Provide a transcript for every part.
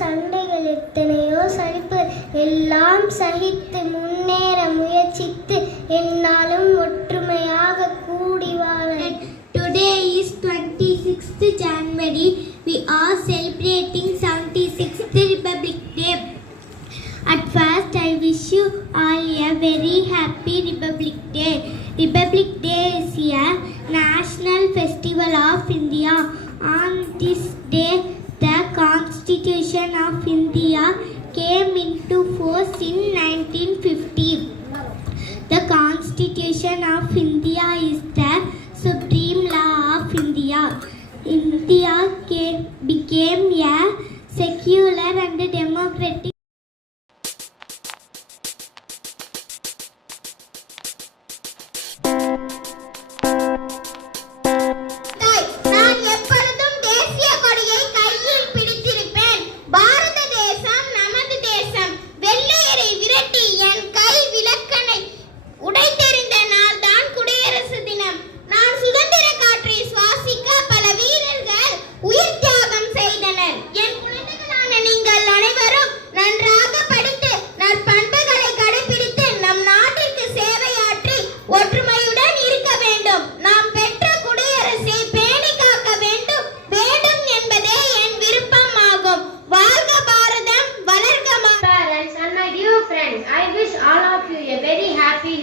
சண்டைகள் எத்தனையோ சலிப்பு எல்லாம் சகித்து முன்னேற முயற்சித்து என்னாலும் ஒற்றுமையாக கூடி வாழ. Today is 26th January. We are celebrating 76th Republic Day. At first, I wish you all a very happy Republic Day. Republic Day is a national festival of India. On this day, the Constitution of India came into force in 1950. The Constitution of India is the supreme law of India. India became a secular and democratic.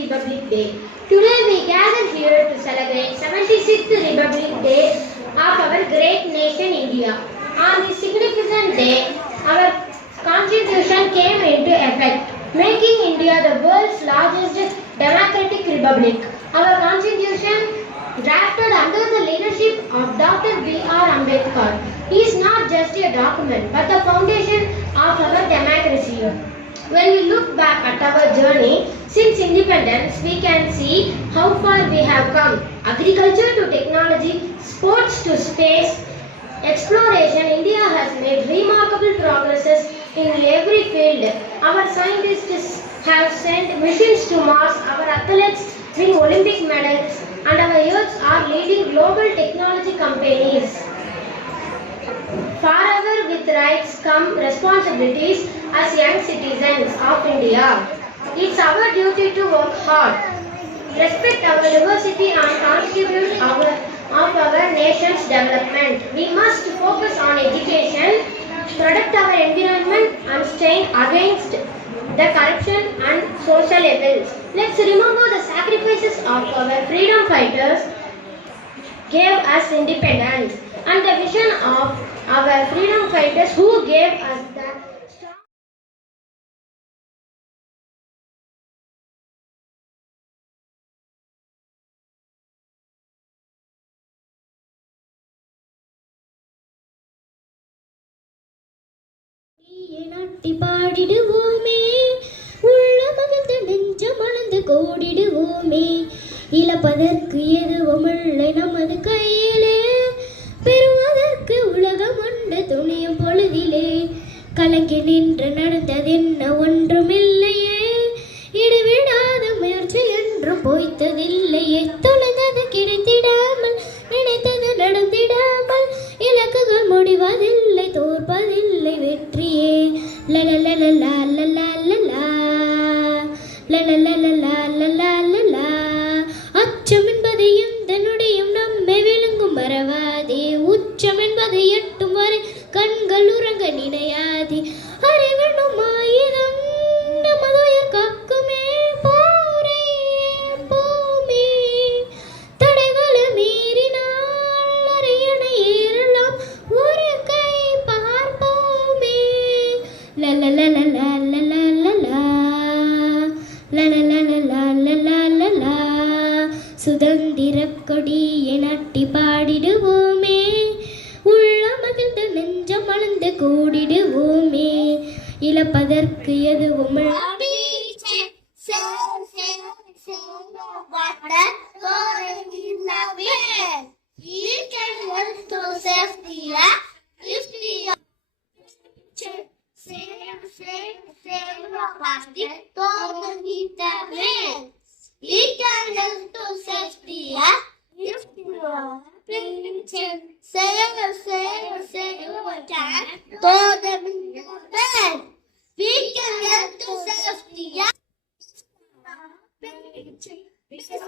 Republic Day. Today we gather here to celebrate 76th Republic Day of our great nation India. On this significant day, our Constitution came into effect, making India the world's largest democratic republic. Our Constitution, drafted under the leadership of Dr. B.R. Ambedkar, is not just a document but the foundation of our democracy. When we look back at our journey since independence, we can see how far we have come. Agriculture to technology, sports to space exploration, India has made remarkable progresses in every field. Our scientists have sent missions to Mars, our athletes win Olympic medals, and our youths are leading global technology companies. Forever with rights come responsibilities as young citizens of India. It's our duty to work hard, respect our diversity and contribute of our nation's development. We must focus on education, protect our environment and stand against the corruption and social evils. Let's remember the sacrifices of our freedom fighters gave us independence and the vision of our freedom fighters who gave us the strong. நட்டி பாடிடுவோமே, உள்ள மகிழ்ந்து நெஞ்சம் மணந்து கோடிடுவோமே, இழப்பதற்கு எதுவுமில்லை நமது கையிலே, பெறுவதற்கு உலகம் உண்டு துணியும் பொழுதிலே, கலங்கி நின்று நடந்ததென்ன ஒன்றுமில்லையே, இடைவிடாத முயற்சி என்றும் பொய்த்ததில்லையே, தொலைந்தது கிடைத்திடாமல் நினைத்தது நடந்திடாமல் இலக்குகள் முடிவதில்லை தோற்பதில்லை வெற்றியே. லலலலலா லலலலா லலலலலா லலலலா. அச்சம் என்பது எந்த நொடியும் நம்மை விழுங்கும் மறவாதே, உச்சம் என்பது எட்டும் வரை கண்கள் உறங்க நினையாதே, அறிவெனும் ஆயுதம் நமதுயர் காக்குமே, போரே பூமி தடைகளை மீறினால் அரியணை ஏறலாம், ஒரு கை பார்ப்போமே. லலலலலா லலலலா லலலலலா லலலலா. சுதந்திர கொடியை நட்டி பாடிடுவோமே, உள்ள மகிழ்ந்து நெஞ்சம் மணந்து கூடிடுவோமே, இழப்பதற்கு எதுவும் Todo This is